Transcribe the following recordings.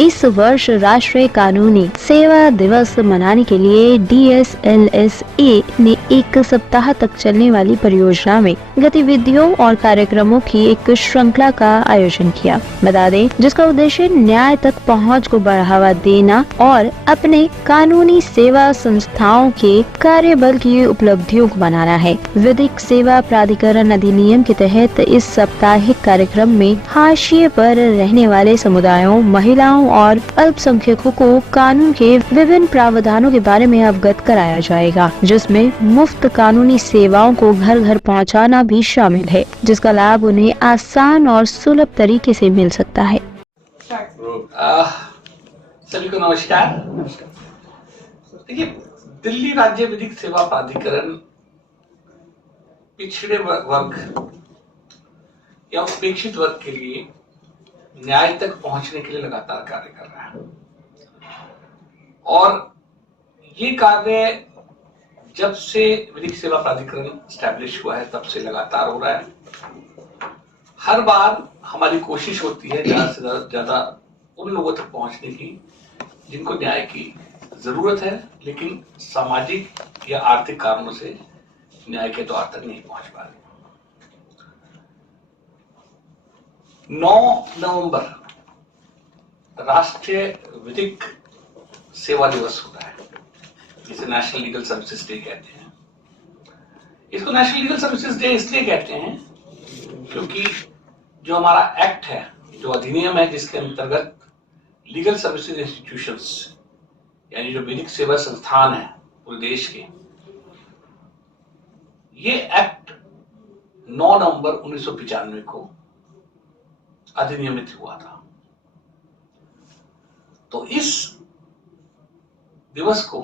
इस वर्ष राष्ट्रीय कानूनी सेवा दिवस मनाने के लिए DSLSA ने एक सप्ताह तक चलने वाली परियोजना में गतिविधियों और कार्यक्रमों की एक श्रृंखला का आयोजन किया। बता दें, जिसका उद्देश्य न्याय तक पहुंच को बढ़ावा देना और अपने कानूनी सेवा संस्थाओं के कार्यबल की उपलब्धियों को बनाना है। विधिक सेवा प्राधिकरण अधिनियम के तहत इस साप्ताहिक कार्यक्रम में हाशिए पर रहने वाले समुदायों, महिलाओं और अल्पसंख्यकों को कानून के विभिन्न प्रावधानों के बारे में अवगत कराया जाएगा, जिसमें मुफ्त कानूनी सेवाओं को घर घर पहुंचाना भी शामिल है, जिसका लाभ उन्हें आसान और सुलभ तरीके से मिल सकता है। सभी को नमस्कार। देखिए, दिल्ली राज्य विधिक सेवा प्राधिकरण पिछड़े वर्ग या उपेक्षित वर्ग के लिए न्याय तक पहुंचने के लिए लगातार कार्य कर रहा है और ये कार्य जब से विधिक सेवा प्राधिकरण स्टैब्लिश हुआ है तब से लगातार हो रहा है। हर बार हमारी कोशिश होती है ज्यादा से ज्यादा उन लोगों तक पहुंचने की जिनको न्याय की जरूरत है, लेकिन सामाजिक या आर्थिक कारणों से न्याय के द्वार तक नहीं पहुंच पा रहे। 9 नवंबर राष्ट्रीय विधिक सेवा दिवस होता है, जिसे नेशनल लीगल सर्विसेज डे कहते हैं। इसको नेशनल लीगल सर्विसेज डे इसलिए कहते हैं क्योंकि जो हमारा एक्ट है, जो अधिनियम है जिसके अंतर्गत लीगल सर्विसेज इंस्टीट्यूशंस यानी जो विधिक सेवा संस्थान है पूरे देश के, ये एक्ट 9 नवंबर 1995 को अधिनियमित हुआ था। तो इस दिवस को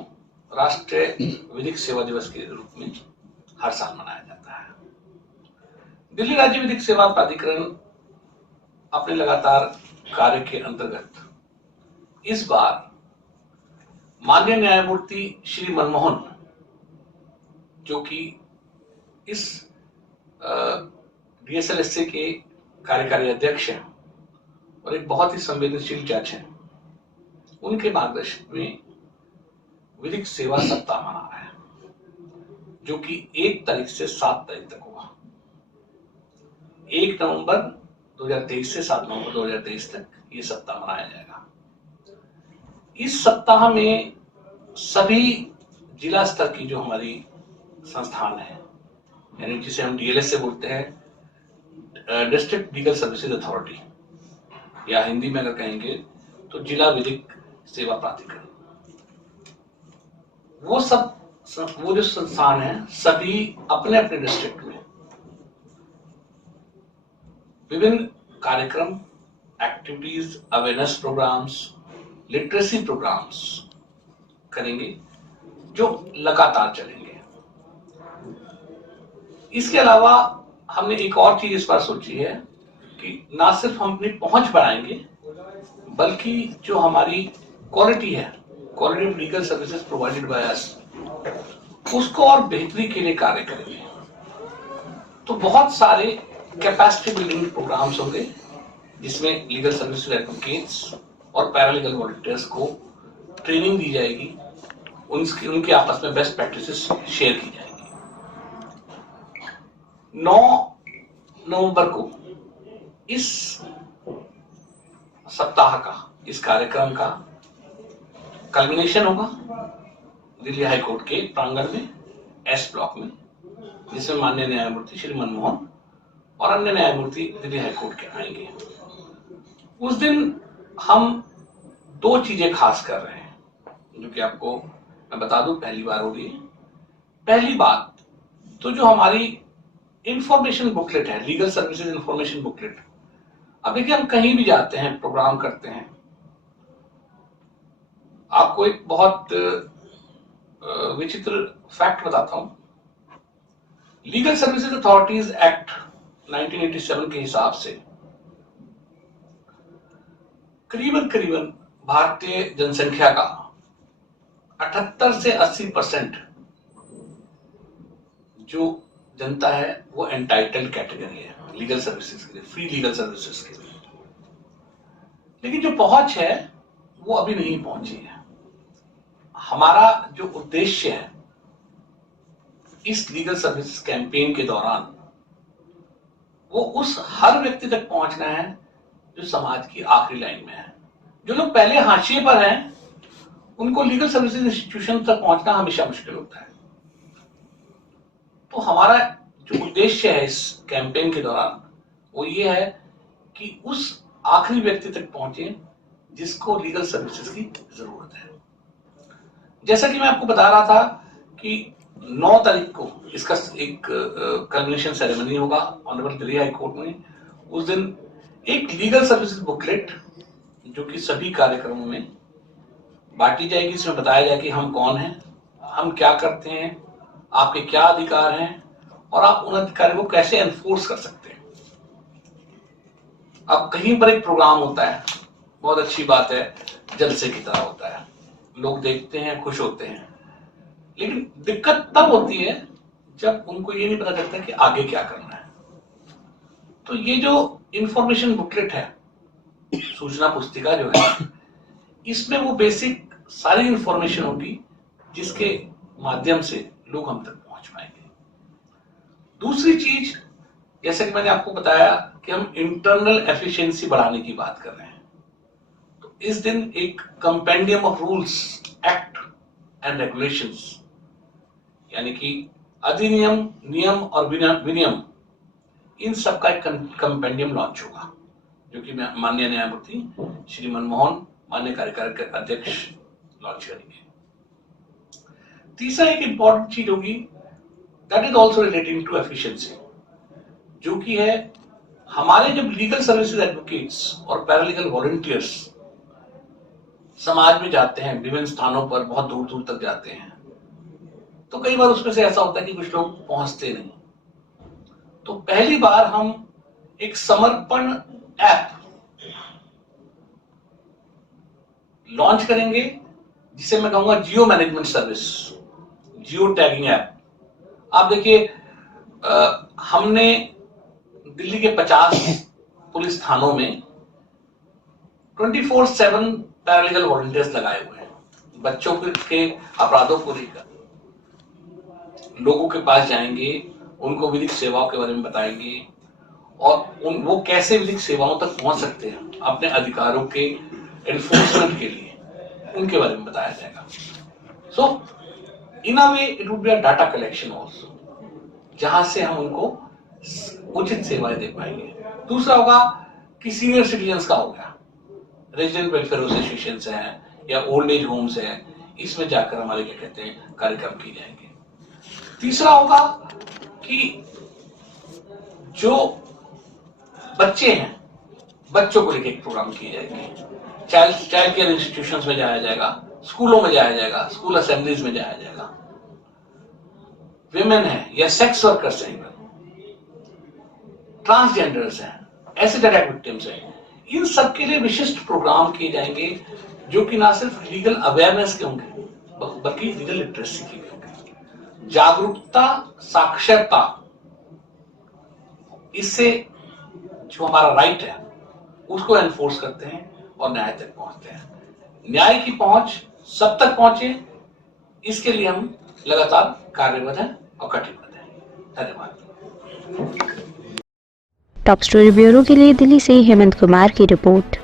राष्ट्रीय विधिक सेवा दिवस के रूप में हर साल मनाया जाता है। दिल्ली राज्य विधिक सेवा प्राधिकरण अपने लगातार कार्य के अंतर्गत इस बार माननीय न्यायमूर्ति श्री मनमोहन, जो कि इस DSLSA के कार्यकारी अध्यक्ष हैं और एक बहुत ही संवेदनशील जज हैं, उनके मार्गदर्शन में विधिक सेवा सप्ताह मना रहा है, जो कि 1 तारीख से 7 तारीख तक होगा। 1 नवंबर 2023 से 7 नवंबर 2023 तक ये सप्ताह मनाया जाएगा। इस सप्ताह में सभी जिला स्तर की जो हमारी संस्थान है, यानी जिसे हम DLSA बोलते हैं, डिस्ट्रिक्ट लीगल सर्विसेज अथॉरिटी, या हिंदी में अगर कहेंगे तो जिला विधिक सेवा प्राधिकरण, वो जो संस्थान है सभी अपने अपने डिस्ट्रिक्ट में विभिन्न कार्यक्रम, activities, awareness programmes, literacy programmes करेंगे जो लगातार चलेंगे। इसके अलावा हमने एक और चीज इस बार सोची है कि ना सिर्फ हम अपनी पहुंच बढ़ाएंगे, बल्कि जो हमारी क्वालिटी है, quality of legal services provided by us, उसको और बेहतरी के लिए कार्य करेंगे। तो बहुत सारे कैपेसिटी बिल्डिंग प्रोग्राम्स होंगे जिसमें लीगल सर्विसेज एडवोकेट्स और पैरालीगल वॉलंटियर्स को ट्रेनिंग दी जाएगी, उनके आपस में बेस्ट प्रैक्टिसेस शेयर की जाएगी। 9 नवंबर को इस सप्ताह का, इस कार्यक्रम का कल्मिनेशन होगा दिल्ली हाई कोर्ट के प्रांगण में, एस ब्लॉक में, जिसमें माननीय न्यायमूर्ति श्री मनमोहन और अन्य न्यायमूर्ति दिल्ली हाई कोर्ट के आएंगे। उस दिन हम 2 चीजें खास कर रहे हैं, जो कि आपको मैं बता दूं पहली बार हो रही है। पहली बात तो जो हमारी इंफॉर्मेशन बुकलेट है, लीगल सर्विसेज इंफॉर्मेशन बुकलेट, अब देखिए हम कहीं भी जाते हैं, प्रोग्राम करते हैं, आपको एक बहुत विचित्र फैक्ट बताता हूं। लीगल सर्विसेज अथॉरिटीज एक्ट 1987 के हिसाब से करीबन भारतीय जनसंख्या का 78 से 80% जो जनता है वो एंटाइटल्ड कैटेगरी है लीगल सर्विसेज के लिए, फ्री लीगल सर्विसेज के लिए। लेकिन जो पहुंच है वो अभी नहीं पहुंची है। हमारा जो उद्देश्य है इस लीगल सर्विस कैंपेन के दौरान वो उस हर व्यक्ति तक पहुंचना है जो समाज की आखिरी लाइन में है। जो लोग पहले हाशिए पर हैं उनको लीगल सर्विसेज इंस्टीट्यूशन तक पहुंचना हमेशा मुश्किल होता है। तो हमारा जो उद्देश्य है इस कैंपेन के दौरान वो ये है कि उस आखिरी व्यक्ति तक पहुंचे जिसको लीगल सर्विसेज की जरूरत है। जैसा कि मैं आपको बता रहा था कि 9 तारीख को इसका एक कल्मिनेशन सेरेमनी होगा ऑनरेबल दिल्ली हाई कोर्ट में। उस दिन एक लीगल सर्विसेज बुकलेट जो कि सभी कार्यक्रमों में बांटी जाएगी। इसमें बताया जाए कि हम कौन हैं, हम क्या करते हैं, आपके क्या अधिकार हैं और आप उन अधिकारों को कैसे एनफोर्स कर सकते हैं। अब कहीं पर एक प्रोग्राम होता है, बहुत अच्छी बात है, जलसे की तरह होता है, लोग देखते हैं, खुश होते हैं, लेकिन दिक्कत तब होती है जब उनको ये नहीं पता चलता कि आगे क्या करना है। तो ये जो इंफॉर्मेशन बुकलेट है, सूचना पुस्तिका जो है, इसमें वो बेसिक सारी इंफॉर्मेशन होगी जिसके माध्यम से लोग हम तक पहुंच पाएंगे। दूसरी चीज, जैसे कि मैंने आपको बताया कि हम इंटरनल एफिशिएंसी बढ़ाने की बात कर रहे हैं, तो इस दिन एक compendium of rules, act and regulations, यानी कि अधिनियम, नियम और विनियम, इन सब का एक कंपेंडियम लॉन्च होगा जो कि माननीय न्यायमूर्ति श्री मनमोहन, माननीय कार्यकारी अध्यक्ष, लॉन्च करेंगे। तीसरा एक इंपॉर्टेंट चीज होगी that is also relating to efficiency, जो कि है हमारे जब लीगल सर्विसेज एडवोकेट्स और पैरालीगल वॉलंटियर्स समाज में जाते हैं, विभिन्न स्थानों पर बहुत दूर दूर तक जाते हैं, तो कई बार उसमें से ऐसा होता है कि कुछ लोग पहुंचते नहीं। तो पहली बार हम एक समर्पण ऐप लॉन्च करेंगे जिसे मैं कहूंगा geo management service, geo tagging app. आप देखिए, हमने दिल्ली के 50 पुलिस थानों में 24/7 पैरालीगल वॉलंटियर्स लगाए हुए हैं। बच्चों के अपराधों को लेकर लोगों के पास जाएंगे, उनको विधिक सेवाओं के बारे में बताएंगे और वो कैसे विधिक सेवाओं तक पहुंच सकते हैं अपने अधिकारों के एनफोर्समेंट के लिए, उनके बारे में बताया जाएगा। So in a way it would be a data collection also, जहां से हम उनको उचित सेवाएं दे पाएंगे। दूसरा होगा कि सीनियर सिटीजन्स का हो गया, रेजिडेंट वेलफेयर एसोसिएशन है या ओल्ड एज होम्स है, इसमें जाकर हमारे क्या कहते हैं कार्यक्रम किए जाएंगे। तीसरा होगा कि जो बच्चे हैं, बच्चों को लेकर एक प्रोग्राम किए जाएंगे, चाइल्ड केयर इंस्टीट्यूशंस में जाया जाएगा, स्कूलों में जाया जाएगा, स्कूल असेंबलीज में जाया जाएगा। विमेन है या सेक्स वर्कर्स हैं, ट्रांसजेंडर्स हैं, एसिड अटैक विक्टिम्स हैं, इन सब के लिए विशिष्ट प्रोग्राम किए जाएंगे जो कि ना सिर्फ लीगल अवेयरनेस के होंगे बल्कि लीगल लिटरेसी के भी होंगे। जागरूकता, साक्षरता, इससे जो हमारा राइट है उसको एनफोर्स करते हैं और न्याय तक पहुंचते हैं। न्याय की पहुंच सब तक पहुंचे, इसके लिए हम लगातार कार्यरत हैं और कटिबद्ध हैं। धन्यवाद। टॉप स्टोरी ब्यूरो के लिए दिल्ली से हेमंत कुमार की रिपोर्ट।